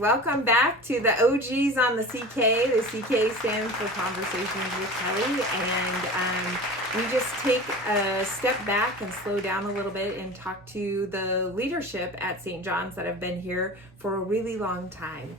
welcome back to the OGs on the CK. The CK stands for Conversations with Kelly, and we just take a step back and slow down a little bit and talk to the leadership at St. John's that have been here for a really long time.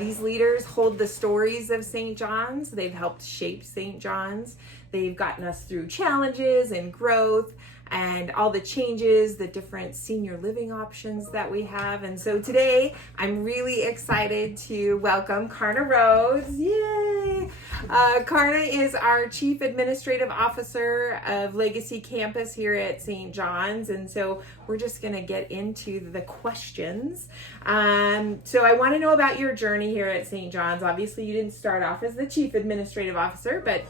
These leaders hold the stories of St. John's. They've helped shape St. John's. They've gotten us through challenges and growth and all the changes, the different senior living options that we have. And so today, I'm really excited to welcome Karna Rhodes. Yay! Karna is our Chief Administrative Officer of Legacy Campus here at St. John's. And so we're just going to get into the questions. So I want to know about your journey here at St. John's. Obviously, you didn't start off as the Chief Administrative Officer, but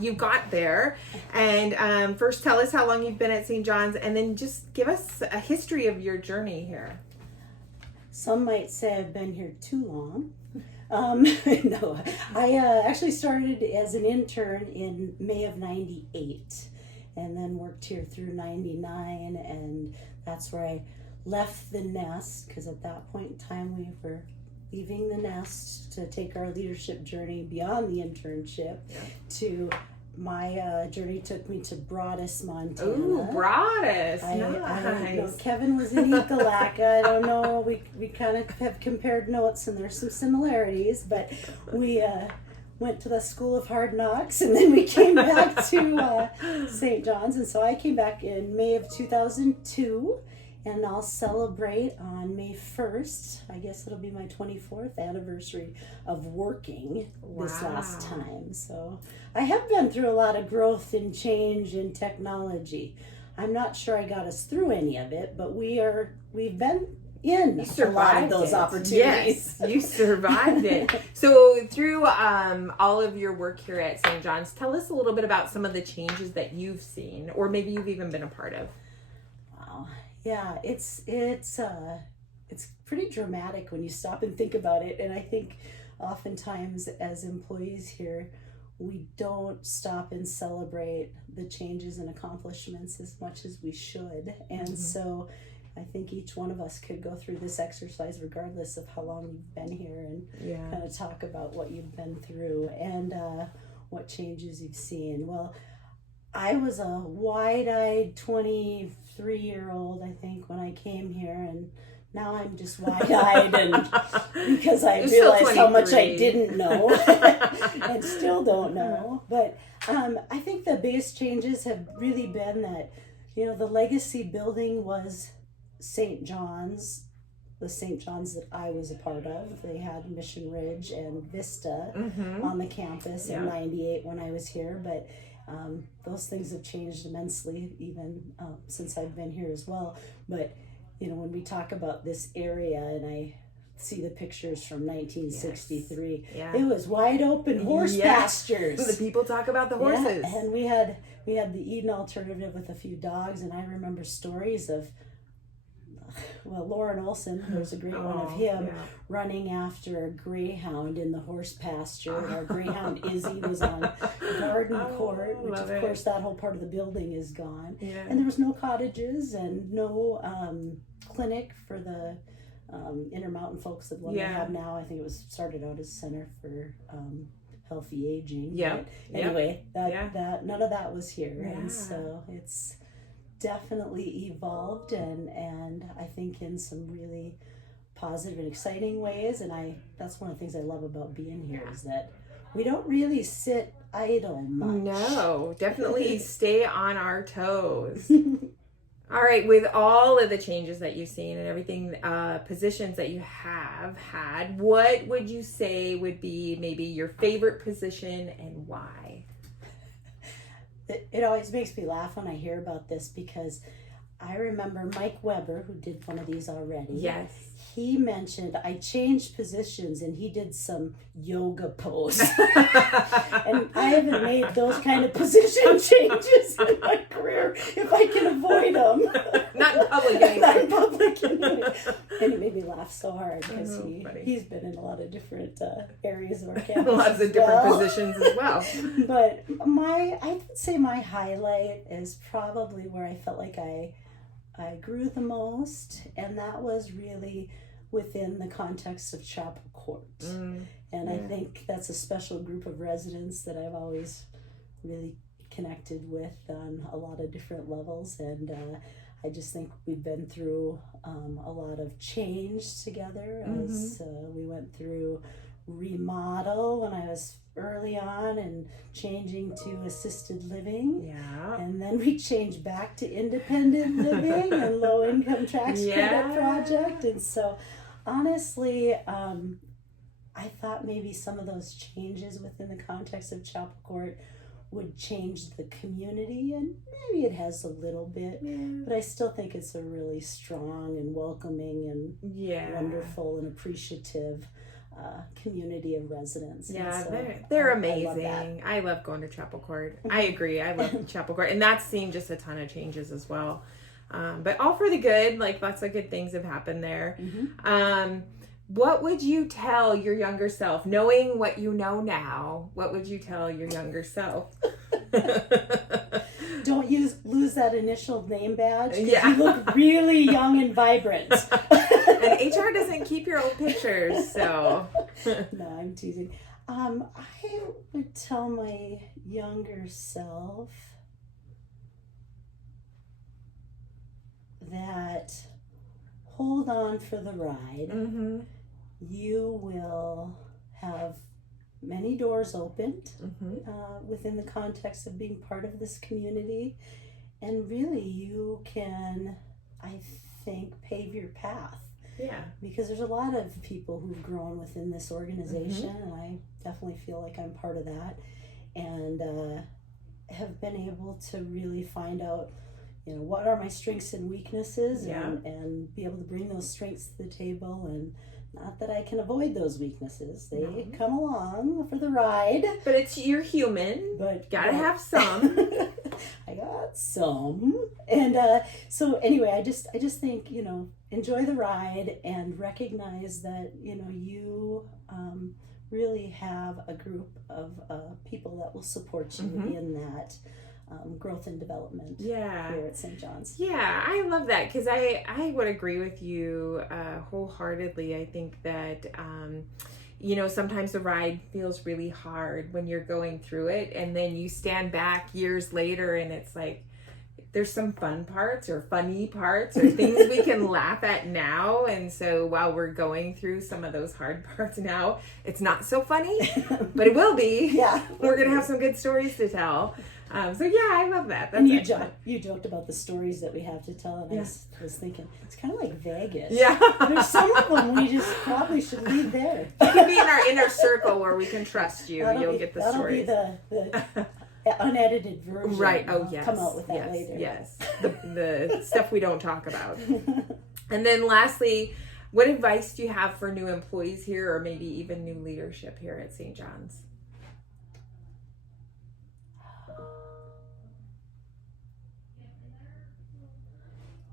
you got there. And first tell us how long you've been at St. John's, and then just give us a history of your journey here. Some might say I've been here too long. No, I actually started as an intern in May of 98 and then worked here through 99, and that's where I left the nest, because at that point in time we were leaving the nest to take our leadership journey beyond the internship. To my journey took me to Broadus, Montana. Ooh, Broadus, I don't nice. know. Kevin was in Ekalaka. I don't know. We kind of have compared notes, and there's some similarities, but we went to the School of Hard Knocks, and then we came back to St. John's. And so I came back in May of 2002. And I'll celebrate on May 1st. I guess it'll be my 24th anniversary of working this last time. So I have been through a lot of growth and change in technology. I'm not sure I got us through any of it, but we've been in a lot of those opportunities. Yes, you survived it. So through all of your work here at St. John's, tell us a little bit about some of the changes that you've seen, or maybe you've even been a part of. Wow. Yeah, it's pretty dramatic when you stop and think about it. And I think oftentimes as employees here, we don't stop and celebrate the changes and accomplishments as much as we should. And so I think each one of us could go through this exercise regardless of how long you've been here, and kind of talk about what you've been through and what changes you've seen. Well, I was a wide-eyed 23-year-old, I think, when I came here, and now I'm just wide-eyed and because I realized how much I didn't know and still don't know. But I think the biggest changes have really been that, the Legacy building was St. John's, the St. John's that I was a part of. They had Mission Ridge and Vista on the campus in 98 when I was here, but those things have changed immensely even since I've been here as well. But when we talk about this area, and I see the pictures from 1963, it was wide open horse pastures. The people talk about the horses. Yeah. And we had the Eden alternative with a few dogs, and I remember stories of Lauren Olson, there's a great one of him running after a greyhound in the horse pasture. Our greyhound Izzy was on Garden Court, which of course that whole part of the building is gone. And there was no cottages and no clinic for the Intermountain folks that we have now. I think it was started out as Center for Healthy Aging. But anyway, that none of that was here. And so it's definitely evolved, and I think in some really positive and exciting ways. And that's one of the things I love about being here is that we don't really sit idle much. No, definitely stay on our toes. All right, with all of the changes that you've seen and everything, positions that you have had, what would you say would be maybe your favorite position and why? It always makes me laugh when I hear about this, because I remember Mike Weber, who did one of these already. Yes. He mentioned I changed positions and he did some yoga pose. And I haven't made those kind of position changes in my career if I can avoid them. Not in public anyway. Not in public anyway. And it made me laugh so hard because he's been in a lot of different areas of our campus. Lots of different positions as well. But I would say my highlight is probably where I felt like I grew the most, and that was really within the context of Chapel Court. And I think that's a special group of residents that I've always really connected with on a lot of different levels. And I just think we've been through a lot of change together as we went through remodel when I was early on and changing to assisted living. Yeah. And then we changed back to independent living and low income tax credit project. And so honestly, I thought maybe some of those changes within the context of Chapel Court would change the community, and maybe it has a little bit, but I still think it's a really strong and welcoming and wonderful and appreciative community of residents. Yeah, so they're amazing. I love going to Chapel Court. I agree. I love Chapel Court, and that's seen just a ton of changes as well. But all for the good. Like, lots of good things have happened there. What would you tell your younger self, knowing what you know now? What would you tell your younger self? Don't lose that initial name badge, because you look really young and vibrant. And HR doesn't keep your old pictures, so. No, I'm teasing. I would tell my younger self that hold on for the ride. You will have many doors opened within the context of being part of this community, and really you can, I think, pave your path. Yeah. Because there's a lot of people who've grown within this organization, and I definitely feel like I'm part of that, and have been able to really find out, what are my strengths and weaknesses, and be able to bring those strengths to the table. And not that I can avoid those weaknesses. They come along for the ride. But you're human. But gotta have some. I got some. And so anyway, I just think, enjoy the ride and recognize that, you really have a group of people that will support you in that growth and development here at St. John's. Yeah, I love that, because I would agree with you wholeheartedly. I think that, sometimes the ride feels really hard when you're going through it, and then you stand back years later and it's like, there's some fun parts or funny parts or things we can laugh at now. And so while we're going through some of those hard parts now, it's not so funny, but it will be. Yeah. We're going to have some good stories to tell. So yeah, I love that. That's and you joked about the stories that we have to tell, and I was thinking, it's kind of like Vegas. Yeah. There's some of them we just probably should leave there. You can be in our inner circle where we can trust you. You'll get the stories. That'll be the unedited version. Right. Oh, yes. Come out with that later. Yes. The stuff we don't talk about. And then lastly, what advice do you have for new employees here, or maybe even new leadership here at St. John's?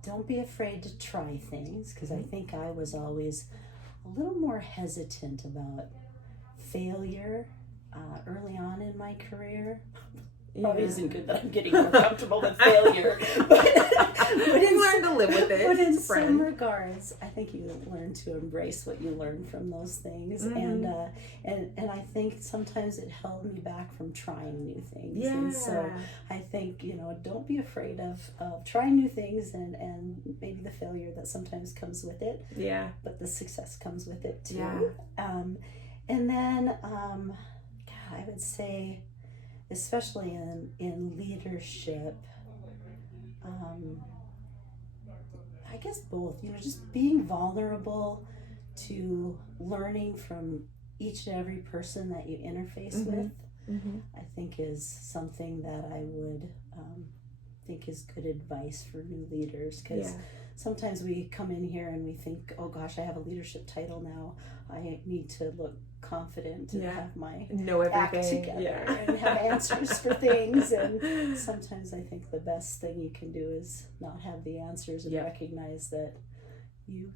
Don't be afraid to try things, because I think I was always a little more hesitant about failure early on in my career. Probably isn't good that I'm getting more comfortable with failure. but you learn to live with it. But in some regards, I think you learn to embrace what you learn from those things. And I think sometimes it held me back from trying new things. Yeah. And so I think, don't be afraid of trying new things, and maybe the failure that sometimes comes with it. Yeah. But the success comes with it too. Yeah. And then I would say, especially in leadership, I guess both, just being vulnerable to learning from each and every person that you interface with, I think is something that I would think is good advice for new leaders, because sometimes we come in here and we think, oh gosh, I have a leadership title now, I need to look confident and have my act together and have answers for things. And sometimes I think the best thing you can do is not have the answers, and recognize that you've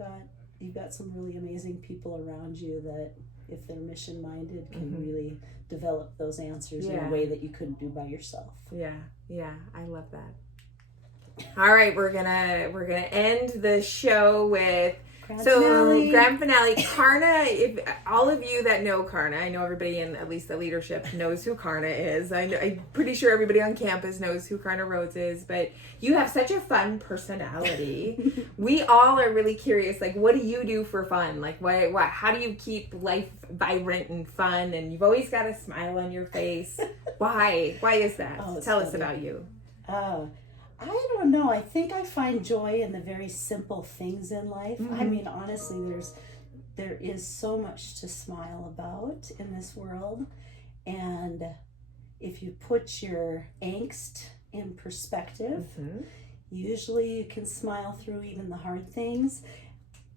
got some really amazing people around you that, if they're mission minded, can really develop those answers in a way that you couldn't do by yourself. Yeah, I love that. All right, we're gonna end the show with Grand finale. Karna, if all of you that know Karna, I know everybody in at least the leadership knows who Karna is. I'm pretty sure everybody on campus knows who Karna Rhodes is, but you have such a fun personality. We all are really curious, like, what do you do for fun? Like, what, how do you keep life vibrant and fun? And you've always got a smile on your face. Why? Why is that? Tell us about you. I don't know. I think I find joy in the very simple things in life. Mm-hmm. I mean, honestly, there is so much to smile about in this world. And if you put your angst in perspective, Mm-hmm. usually you can smile through even the hard things.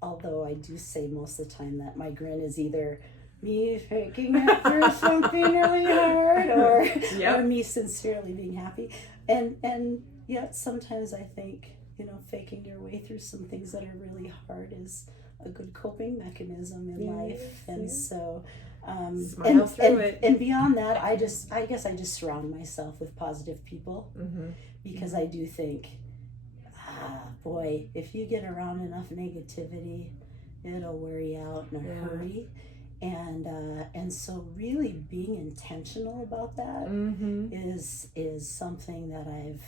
Although I do say most of the time that my grin is either me faking it through something really hard or me sincerely being happy. And yet sometimes I think, faking your way through some things that are really hard is a good coping mechanism in life. And so smile through it. And beyond that, I guess I just surround myself with positive people. Mm-hmm. Because I do think, boy, if you get around enough negativity, it'll wear you out in a hurry. And so really being intentional about that Mm-hmm. is something that I've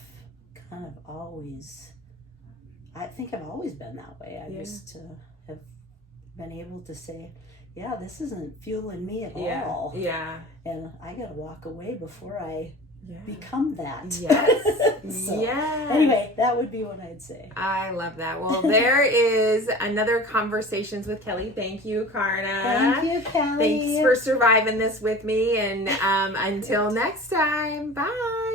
kind of always, I think I've always been that way. I just have been able to say, yeah, this isn't fueling me at all. Yeah. And I got to walk away before I become that. Yes. So, yes. Anyway, that would be what I'd say. I love that. Well, there is another Conversations with Kelly. Thank you, Karna. Thank you, Kelly. Thanks for surviving this with me. And until next time, bye.